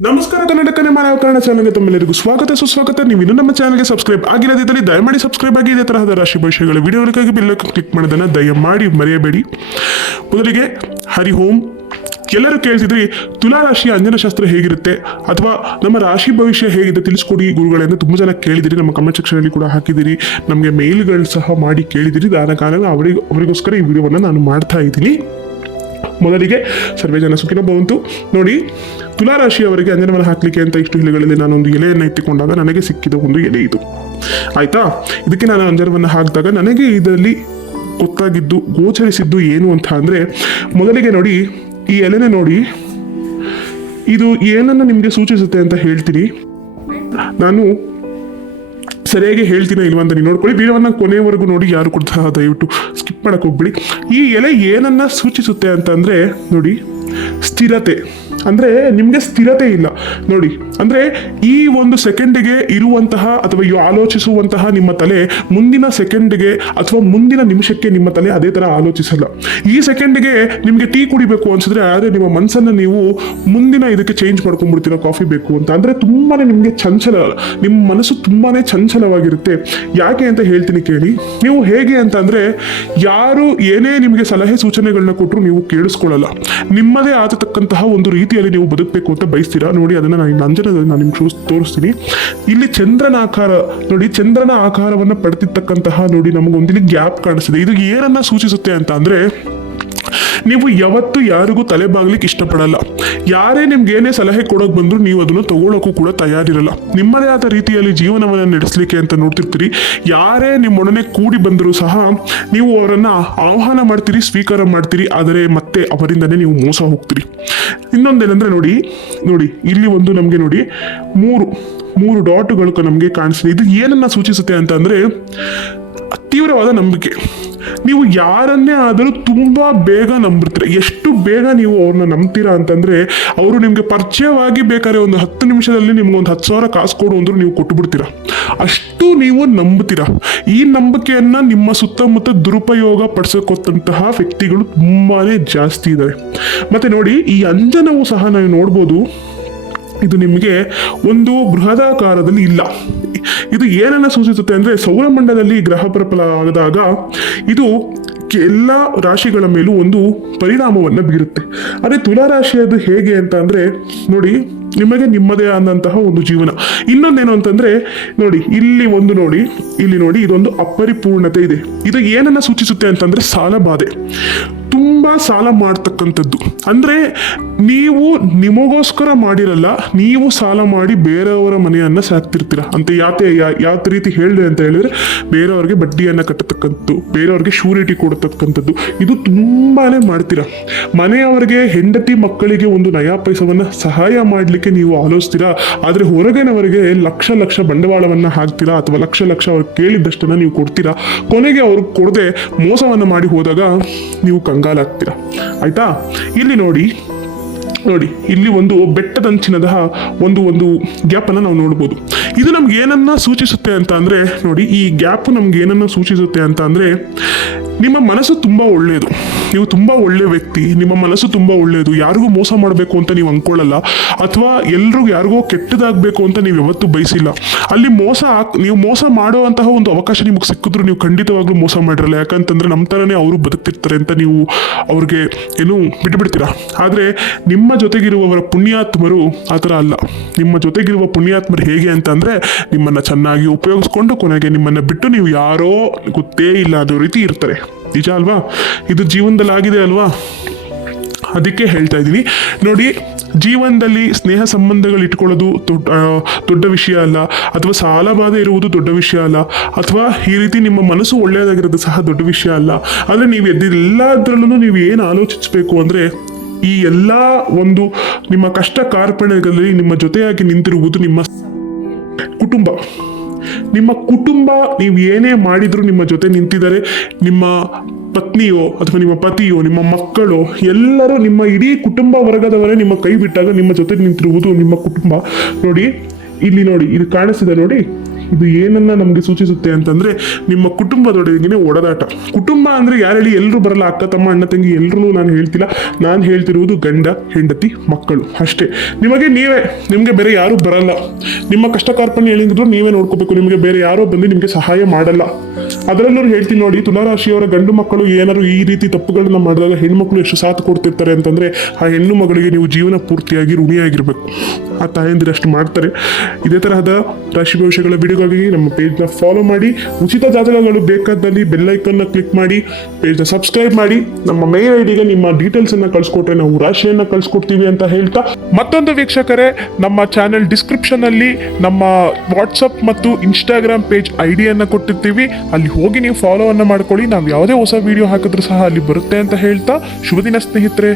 ನಮಸ್ಕಾರ ಕನ್ನಡ ಕನ್ನಡ ಚಾನಲ್ಗೆ ತಮ್ಮೆಲ್ಲರಿಗೂ ಸ್ವಾಗತ. ಸುಸ್ವಾಗತ. ನೀವು ಇನ್ನೂ ನಮ್ಮ ಚಾನಲ್ಗೆ ಸಬ್ಸ್ಕ್ರೈಬ್ ಆಗಿರದಿದ್ದರೆ ದಯಮಾಡಿ ಸಬ್ಸ್ಕ್ರೈಬ್ ಆಗಿ ಇದೇ ತರಹದ ರಾಶಿ ಭವಿಷ್ಯಗಳ ವಿಡಿಯೋಗಳಿಗಾಗಿ ಬಿಲ್ಲಕ್ಕೆ ಕ್ಲಿಕ್ ಮಾಡೋದನ್ನು ದಯಮಾಡಿ ಮರೆಯಬೇಡಿ. ಮೊದಲಿಗೆ ಹರಿ ಓಂ. ಎಲ್ಲರೂ ಕೇಳ್ತಿದ್ರಿ ತುಲಾ ರಾಶಿಯ ಅಂಜನಶಾಸ್ತ್ರ ಹೇಗಿರುತ್ತೆ? ಅಥವಾ ನಮ್ಮ ರಾಶಿ ಭವಿಷ್ಯ ಹೇಗಿದೆ ತಿಳಿಸ್ಕೊಡಿ ಗುರುಗಳನ್ನು. ತುಂಬ ಜನ ಕೇಳಿದಿರಿ, ನಮ್ಮ ಕಮೆಂಟ್ ಸೆಕ್ಷನಲ್ಲಿ ಕೂಡ ಹಾಕಿದಿರಿ. ನಮಗೆ ಮೇಲ್ಗಳು ಸಹ ಮಾಡಿ ಕೇಳಿದಿರಿ. ಆದ ಕಾರಣ ಅವರಿಗೆ, ಅವರಿಗೋಸ್ಕರ ಈ ವಿಡಿಯೋವನ್ನು ನಾನು ಮಾಡ್ತಾ ಇದ್ದೀನಿ. ಮೊದಲಿಗೆ ಸರ್ವೇ ಜನ ಸುಖಿನ ಬಂತು ನೋಡಿ, ತುಲಾ ರಾಶಿಯವರಿಗೆ ಅಂಜನವನ್ನು ಹಾಕಲಿಕ್ಕೆ ಅಂತ ಇಷ್ಟು ಹಿಲೆಗಳಲ್ಲಿ ನಾನು ಒಂದು ಎಲೆಯನ್ನು ಎತ್ತಿಕೊಂಡಾಗ ನನಗೆ ಸಿಕ್ಕಿದ ಒಂದು ಎಲೆ ಇದು. ಆಯ್ತಾ? ಇದಕ್ಕೆ ನಾನು ಅಂಜನವನ್ನು ಹಾಕಿದಾಗ ನನಗೆ ಇದರಲ್ಲಿ ಗೊತ್ತಾಗಿದ್ದು, ಗೋಚರಿಸಿದ್ದು ಏನು ಅಂತ ಅಂದರೆ, ಮೊದಲಿಗೆ ನೋಡಿ ಈ ಎಲೆನೆ ನೋಡಿ, ಇದು ಏನನ್ನು ನಿಮಗೆ ಸೂಚಿಸುತ್ತೆ ಅಂತ ಹೇಳ್ತೀನಿ. ನಾನು ಸರಿಯಾಗಿ ಹೇಳ್ತೀನೋ ಇಲ್ವಾ ಅಂತ ನೀವು ನೋಡ್ಕೊಳ್ಳಿ. ವಿಡಿಯೋವನ್ನ ಕೊನೆಯವರೆಗೂ ನೋಡಿ ಯಾರು ಕೂಡ ದಯವಿಟ್ಟು ಸ್ಕಿಪ್ ಮಾಡಕ್ ಹೋಗ್ಬಿಡಿ. ಈ ಎಲೆ ಏನನ್ನ ಸೂಚಿಸುತ್ತೆ ಅಂತಂದರೆ ನೋಡಿ, ಸ್ಥಿರತೆ. ಅಂದ್ರೆ ನಿಮಗೆ ಸ್ಥಿರತೆ ಇಲ್ಲ. ನೋಡಿ, ಅಂದ್ರೆ ಈ ಒಂದು ಸೆಕೆಂಡಿಗೆ ಇರುವಂತಹ ಅಥವಾ ಆಲೋಚಿಸುವಂತಹ ನಿಮ್ಮ ತಲೆ ಮುಂದಿನ ಸೆಕೆಂಡ್ಗೆ ಅಥವಾ ಮುಂದಿನ ನಿಮಿಷಕ್ಕೆ ನಿಮ್ಮ ತಲೆ ಅದೇ ತರ ಆಲೋಚಿಸಲ್ಲ. ಈ ಸೆಕೆಂಡ್ಗೆ ನಿಮಗೆ ಟೀ ಕುಡಿಬೇಕು ಅನ್ಸಿದ್ರೆ ಆದ್ರೆ ನಿಮ್ಮ ಮನಸ್ಸನ್ನ ನೀವು ಮುಂದಿನ ಇದಕ್ಕೆ ಚೇಂಜ್ ಮಾಡ್ಕೊಂಡ್ಬಿಡ್ತೀರ, ಕಾಫಿ ಬೇಕು ಅಂತ. ಅಂದ್ರೆ ತುಂಬಾನೇ ನಿಮಗೆ ಚಂಚಲ, ನಿಮ್ಮ ಮನಸ್ಸು ತುಂಬಾನೇ ಚಂಚಲವಾಗಿರುತ್ತೆ. ಯಾಕೆ ಅಂತ ಹೇಳ್ತೀನಿ ಕೇಳಿ. ನೀವು ಹೇಗೆ ಅಂತ ಅಂದ್ರೆ ಯಾರು ಏನೇ ನಿಮಗೆ ಸಲಹೆ ಸೂಚನೆಗಳನ್ನ ಕೊಟ್ಟರು ನೀವು ಕೇಳಿಸ್ಕೊಳ್ಳಲ್ಲ. ನಿಮ್ಮದೇ ಆದತಕ್ಕಂತಹ ಒಂದು ರೀತಿಯಲ್ಲಿ ನೀವು ಬದುಕಬೇಕು ಅಂತ ಬಯಸ್ತೀರಾ? ನೋಡಿ, ಅದನ್ನ ನಾನು ನಂಜನದಲ್ಲಿ ನಾನು ನಿಮ್ಗೆ ಶೋ- ತೋರಿಸ್ತೀನಿ. ಇಲ್ಲಿ ಚಂದ್ರನ ಆಕಾರ, ನೋಡಿ, ಚಂದ್ರನ ಆಕಾರವನ್ನು ಪಡೆದಿರ್ತಕ್ಕಂತಹ, ನೋಡಿ ನಮಗೊಂದಿಲ್ಲಿ ಗ್ಯಾಪ್ ಕಾಣಿಸ್ತಿದೆ. ಇದು ಏನನ್ನ ಸೂಚಿಸುತ್ತೆ ಅಂತ ಅಂದ್ರೆ ನೀವು ಯಾವತ್ತು ಯಾರಿಗೂ ತಲೆ ಬಾಗ್ಲಿಕ್ಕೆ ಇಷ್ಟಪಡಲ್ಲ. ಯಾರೇ ನಿಮ್ಗೆ ಏನೇ ಸಲಹೆ ಕೊಡೋಕೆ ಬಂದ್ರು ನೀವು ಅದನ್ನು ತಗೊಳ್ಳೋಕ್ಕೂ ಕೂಡ ತಯಾರಿರಲ್ಲ. ನಿಮ್ಮದೇ ಆದ ರೀತಿಯಲ್ಲಿ ಜೀವನವನ್ನು ನಡೆಸಲಿಕ್ಕೆ ಅಂತ ನೋಡ್ತಿರ್ತೀರಿ. ಯಾರೇ ನಿಮ್ಮೊಡನೆ ಕೂಡಿ ಬಂದರೂ ಸಹ ನೀವು ಅವರನ್ನು ಆಹ್ವಾನ ಮಾಡ್ತೀರಿ, ಸ್ವೀಕಾರ ಮಾಡ್ತೀರಿ, ಆದರೆ ಮತ್ತೆ ಅವರಿಂದನೇ ನೀವು ಮೋಸ ಹೋಗ್ತೀರಿ. ಇನ್ನೊಂದೇನೆಂದರೆ ನೋಡಿ ನೋಡಿ, ಇಲ್ಲಿ ಒಂದು ನಮಗೆ ನೋಡಿ, ಮೂರು ಮೂರು ಡಾಟ್ಗಳು ನಮಗೆ ಕಾಣಿಸ್ತಿದೆ. ಇದು ಏನನ್ನ ಸೂಚಿಸುತ್ತೆ ಅಂತ ಅಂದರೆ, ತೀವ್ರವಾದ ನಂಬಿಕೆ. ನೀವು ಯಾರನ್ನೇ ಆದರೂ ತುಂಬ ಬೇಗ ನಂಬಿರ್ತೀರ. ಎಷ್ಟು ಬೇಗ ನೀವು ಅವ್ರನ್ನ ನಂಬ್ತೀರಾ ಅಂತಂದ್ರೆ ಅವರು ನಿಮಗೆ ಪರಿಚಯವಾಗಿ ಬೇಕಾದ್ರೆ ಒಂದು ಹತ್ತು ನಿಮಿಷದಲ್ಲಿ ನಿಮ್ಗೆ ಒಂದು ಹತ್ತು ಸಾವಿರ ಕಾಸು ಕೊಡು ಅಂದ್ರೂ ನೀವು ಕೊಟ್ಟು ಬಿಡ್ತೀರಾ ಅಷ್ಟು ನೀವು ನಂಬುತ್ತೀರಾ ಈ ನಂಬಿಕೆಯನ್ನ ನಿಮ್ಮ ಸುತ್ತಮುತ್ತ ದುರುಪಯೋಗ ಪಡಿಸಕೊತ್ತಂತಹ ವ್ಯಕ್ತಿಗಳು ತುಂಬಾ ಜಾಸ್ತಿ ಇದ್ದಾರೆ ಮತ್ತೆ ನೋಡಿ, ಈ ಅಂಜನವು ಸಹ ನಾವು ನೋಡ್ಬೋದು, ಇದು ನಿಮಗೆ ಒಂದು ಬೃಹದಾಕಾರದಲ್ಲಿ ಇಲ್ಲ. ಇದು ಏನನ್ನ ಸೂಚಿಸುತ್ತೆ ಅಂದ್ರೆ ಸೌರಮಂಡಲದಲ್ಲಿ ಗ್ರಹ ಆದಾಗ ಇದು ಎಲ್ಲ ರಾಶಿಗಳ ಮೇಲೂ ಒಂದು ಪರಿಣಾಮವನ್ನ ಬೀರುತ್ತೆ. ಅದೇ ತುಲಾ ರಾಶಿಯದು ಹೇಗೆ ಅಂತ ಅಂದ್ರೆ, ನೋಡಿ, ನಿಮಗೆ ನಿಮ್ಮದೇ ಆದಂತಹ ಒಂದು ಜೀವನ. ಇನ್ನೊಂದೇನು ಅಂತಂದ್ರೆ, ನೋಡಿ, ಇಲ್ಲಿ ಒಂದು ನೋಡಿ, ಇಲ್ಲಿ ನೋಡಿ, ಇದೊಂದು ಅಪರಿಪೂರ್ಣತೆ ಇದೆ. ಇದು ಏನನ್ನ ಸೂಚಿಸುತ್ತೆ ಅಂತಂದ್ರೆ ಸಾಲ ಬಾಧೆ ತುಂಬಾ ಸಾಲ ಮಾಡ್ತಕ್ಕಂಥದ್ದು. ಅಂದ್ರೆ ನೀವು ನಿಮಗೋಸ್ಕರ ಮಾಡಿರಲ್ಲ, ನೀವು ಸಾಲ ಮಾಡಿ ಬೇರೆಯವರ ಮನೆಯನ್ನ ಸಾಕ್ತಿರ್ತೀರ. ಅಂತ ಯಾತೆ ಯಾವ ರೀತಿ ಹೇಳಿದೆ ಅಂತ ಹೇಳಿದ್ರೆ ಬೇರೆಯವ್ರಿಗೆ ಬಡ್ಡಿಯನ್ನು ಕಟ್ಟತಕ್ಕಂಥದ್ದು, ಬೇರೆಯವ್ರಿಗೆ ಶೂರಿಟಿ ಕೊಡತಕ್ಕಂಥದ್ದು. ಇದು ತುಂಬಾ ಮಾಡ್ತೀರ. ಮನೆಯವರಿಗೆ ಹೆಂಡತಿ ಮಕ್ಕಳಿಗೆ ಒಂದು ನಯಾ ಪೈಸವನ್ನು ಸಹಾಯ ಮಾಡಲಿಕ್ಕೆ ನೀವು ಆಲೋಚಿಸ್ತೀರಾ. ಆದರೆ ಹೊರಗಿನವರಿಗೆ ಲಕ್ಷ ಲಕ್ಷ ಬಂಡವಾಳವನ್ನ ಹಾಕ್ತೀರಾ ಅಥವಾ ಲಕ್ಷ ಲಕ್ಷ ಅವ್ರು ಕೇಳಿದ್ದಷ್ಟನ್ನು ನೀವು ಕೊಡ್ತೀರಾ? ಕೊನೆಗೆ ಅವ್ರಿಗೆ ಕೊಡದೆ ಮೋಸವನ್ನು ಮಾಡಿ ಹೋದಾಗ ನೀವು ಕಂಗಾಲಾಗ್ತೀರಾ ಆಯ್ತಾ? ಇಲ್ಲಿ ನೋಡಿ ನೋಡಿ ಇಲ್ಲಿ ಒಂದು ಬೆಟ್ಟದಂಚಿನದ ಒಂದು ಒಂದು ಗ್ಯಾಪನ್ನು ನಾವು ನೋಡ್ಬೋದು. ಇದು ನಮ್ಗೆ ಏನನ್ನ ಸೂಚಿಸುತ್ತೆ ಅಂತ ಅಂದ್ರೆ, ನೋಡಿ, ಈ ಗ್ಯಾಪ್ ನಮ್ಗೆ ಏನನ್ನ ಸೂಚಿಸುತ್ತೆ ಅಂತ ಅಂದ್ರೆ, ನಿಮ್ಮ ಮನಸ್ಸು ತುಂಬಾ ಒಳ್ಳೆಯದು ನೀವು ತುಂಬಾ ಒಳ್ಳೆ ವ್ಯಕ್ತಿ, ನಿಮ್ಮ ಮನಸ್ಸು ತುಂಬಾ ಒಳ್ಳೆಯದು ಯಾರಿಗೂ ಮೋಸ ಮಾಡಬೇಕು ಅಂತ ನೀವು ಅನ್ಕೊಳ್ಳಲ್ಲ, ಅಥವಾ ಎಲ್ರಿಗೂ ಯಾರಿಗೋ ಕೆಟ್ಟದಾಗಬೇಕು ಅಂತ ನೀವು ಯಾವತ್ತೂ ಬಯಸಿಲ್ಲ. ಅಲ್ಲಿ ಮೋಸ ನೀವು ಮೋಸ ಮಾಡುವಂತಹ ಒಂದು ಅವಕಾಶ ನಿಮಗೆ ಸಿಕ್ಕಿದ್ರು ನೀವು ಖಂಡಿತವಾಗ್ಲೂ ಮೋಸ ಮಾಡಿರಲ್ಲ. ಯಾಕಂತಂದ್ರೆ ನಮ್ಮ ಥರನೇ ಅವರು ಬದುಕ್ತಿರ್ತಾರೆ ಅಂತ ನೀವು ಅವ್ರಿಗೆ ಏನು ಬಿಟ್ಟುಬಿಡ್ತೀರಾ ಆದರೆ ನಿಮ್ಮ ಜೊತೆಗಿರುವವರ ಪುಣ್ಯಾತ್ಮರು ಆ ಥರ ಅಲ್ಲ. ನಿಮ್ಮ ಜೊತೆಗಿರುವ ಪುಣ್ಯಾತ್ಮರು ಹೇಗೆ ಅಂತ ನಿಮ್ಮನ್ನು ಚೆನ್ನಾಗಿ ಉಪಯೋಗಿಸ್ಕೊಂಡು ಕೊನೆಗೆ ನಿಮ್ಮನ್ನ ಬಿಟ್ಟು ನೀವು ಯಾರೋ ಗೊತ್ತೇ ಇಲ್ಲ ಅನ್ನೋ ರೀತಿ ಇರ್ತಾರೆ. ನಿಜ ಅಲ್ವಾ? ಇದು ಜೀವನದಲ್ಲಿ ಆಗಿದೆ ಅಲ್ವಾ? ಅದಕ್ಕೆ ಹೇಳ್ತಾ ಇದ್ದೀನಿ. ನೋಡಿ, ಜೀವನದಲ್ಲಿ ಸ್ನೇಹ ಸಂಬಂಧಗಳು ಇಟ್ಕೊಳ್ಳೋದು ದೊಡ್ಡ ದೊಡ್ಡ ವಿಷಯ ಅಲ್ಲ. ಅಥವಾ ಸಾಲ ಬಾಧೆ ಇರುವುದು ದೊಡ್ಡ ವಿಷಯ ಅಲ್ಲ. ಅಥವಾ ಈ ರೀತಿ ನಿಮ್ಮ ಮನಸ್ಸು ಒಳ್ಳೆಯದಾಗಿರೋದು ಸಹ ದೊಡ್ಡ ವಿಷಯ ಅಲ್ಲ. ಆದರೆ ನೀವು ಎಲ್ಲದರಲ್ಲೂ ನೀವು ಏನು ಆಲೋಚಿಸಬೇಕು ಅಂದರೆ, ಈ ಎಲ್ಲ ಒಂದು ನಿಮ್ಮ ಕಷ್ಟ ಕಾರ್ಪಣ್ಯಗಳಲ್ಲಿ ನಿಮ್ಮ ಜೊತೆಯಾಗಿ ನಿಂತಿರುವುದು ನಿಮ್ಮ ಕುಟುಂಬ. ನಿಮ್ಮ ಕುಟುಂಬ, ನೀವು ಏನೇ ಮಾಡಿದ್ರು ನಿಮ್ಮ ಜೊತೆ ನಿಂತಿದ್ದಾರೆ. ನಿಮ್ಮ ಪತ್ನಿಯೋ ಅಥವಾ ನಿಮ್ಮ ಪತಿಯೋ, ನಿಮ್ಮ ಮಕ್ಕಳು, ಎಲ್ಲರೂ ನಿಮ್ಮ ಇಡೀ ಕುಟುಂಬ ವರ್ಗದವರೇ ನಿಮ್ಮ ಕೈ ಬಿಟ್ಟಾಗ ನಿಮ್ಮ ಜೊತೆ ನಿಂತಿರುವುದು ನಿಮ್ಮ ಕುಟುಂಬ. ನೋಡಿ, ಇಲ್ಲಿ ನೋಡಿ, ಇದು ಕಾಣಿಸಿದೆ ನೋಡಿ. ಇದು ಏನನ್ನ ನಮಗೆ ಸೂಚಿಸುತ್ತೆ ಅಂತಂದ್ರೆ ನಿಮ್ಮ ಕುಟುಂಬದೊಳಗಿನ ಒಡದಾಟ ಕುಟುಂಬ ಅಂದ್ರೆ ಯಾರು ಹೇಳಿ ಎಲ್ಲರೂ ಬರಲ್ಲ, ಅಕ್ಕ ತಮ್ಮ, ಅಣ್ಣ ತಂಗಿ ಎಲ್ಲರೂ ನಾನು ಹೇಳ್ತಿಲ್ಲ. ನಾನು ಹೇಳ್ತಿರುವುದು ಗಂಡ, ಹೆಂಡತಿ, ಮಕ್ಕಳು ಅಷ್ಟೇ. ನಿಮಗೆ ನೀವೇ, ನಿಮಗೆ ಬೇರೆ ಯಾರು ಬರಲ್ಲ. ನಿಮ್ಮ ಕಷ್ಟ ಕಾರ್ಪಣ್ಯ ಹೇಳಿದ್ರು ನೀವೇ ನೋಡ್ಕೋಬೇಕು. ನಿಮಗೆ ಬೇರೆ ಯಾರೋ ಬಂದು ನಿಮಗೆ ಸಹಾಯ ಮಾಡಲ್ಲ. ಅದರಲ್ಲೂ ಹೇಳ್ತೀನಿ ನೋಡಿ, ತುಲಾರಾಶಿಯವರ ಗಂಡು ಮಕ್ಕಳು ಏನಾದ್ರು ಈ ರೀತಿ ತಪ್ಪುಗಳನ್ನ ಮಾಡಿದಾಗ ಹೆಣ್ಮಕ್ಳು ಎಷ್ಟು ಸಾಥ್ ಕೊಡ್ತಿರ್ತಾರೆ ಅಂತಂದ್ರೆ, ಆ ಹೆಣ್ಣು ಮಗಳಿಗೆ ನೀವು ಜೀವನ ಪೂರ್ತಿಯಾಗಿ ಋಣಿಯಾಗಿರ್ಬೇಕು. ಆ ತಾಯಂದಿರು ಅಷ್ಟು ಮಾಡ್ತಾರೆ. ಇದೇ ತರಹದ ರಾಶಿ ಭವಿಷ್ಯಗಳ ವಿಡಿಯೋಗಾಗಿ ನಮ್ಮ ಪೇಜ್ನ ಫಾಲೋ ಮಾಡಿ. ಉಚಿತ ಜಾತಕಗಳು ಬೇಕಾದಲ್ಲಿ ಬೆಲ್ ಐಕನ್ನ ಕ್ಲಿಕ್ ಮಾಡಿ, ಪೇಜ್ನ ಸಬ್ಸ್ಕ್ರೈಬ್ ಮಾಡಿ. ನಮ್ಮ ಮೇಲ್ ಐಡಿಗೆ ನಿಮ್ಮ ಡೀಟೇಲ್ಸ್ ಅನ್ನ ಕಳ್ಸಿಕೊಟ್ರೆ ನಾವು ರಾಶಿಯನ್ನ ಕಳ್ಸಿಕೊಡ್ತೀವಿ ಅಂತ ಹೇಳ್ತಾ, ಮತ್ತೊಂದು ವೀಕ್ಷಕರೇ, ನಮ್ಮ ಚಾನೆಲ್ ಡಿಸ್ಕ್ರಿಪ್ಷನ್ ಅಲ್ಲಿ ನಮ್ಮ ವಾಟ್ಸಪ್ ಮತ್ತು ಇನ್ಸ್ಟಾಗ್ರಾಮ್ ಪೇಜ್ ಐಡಿಯನ್ನ ಕೊಟ್ಟಿರ್ತೀವಿ. ಅಲ್ಲಿ ಹೋಗಿ ನೀವು ಫಾಲೋ ಅನ್ನ ಮಾಡ್ಕೊಳ್ಳಿ. ನಾವು ಯಾವುದೇ ಹೊಸ ವಿಡಿಯೋ ಹಾಕಿದ್ರು ಸಹ ಅಲ್ಲಿ ಬರುತ್ತೆ ಅಂತ ಹೇಳ್ತಾ ಶುಭ ದಿನ ಸ್ನೇಹಿತರೆ.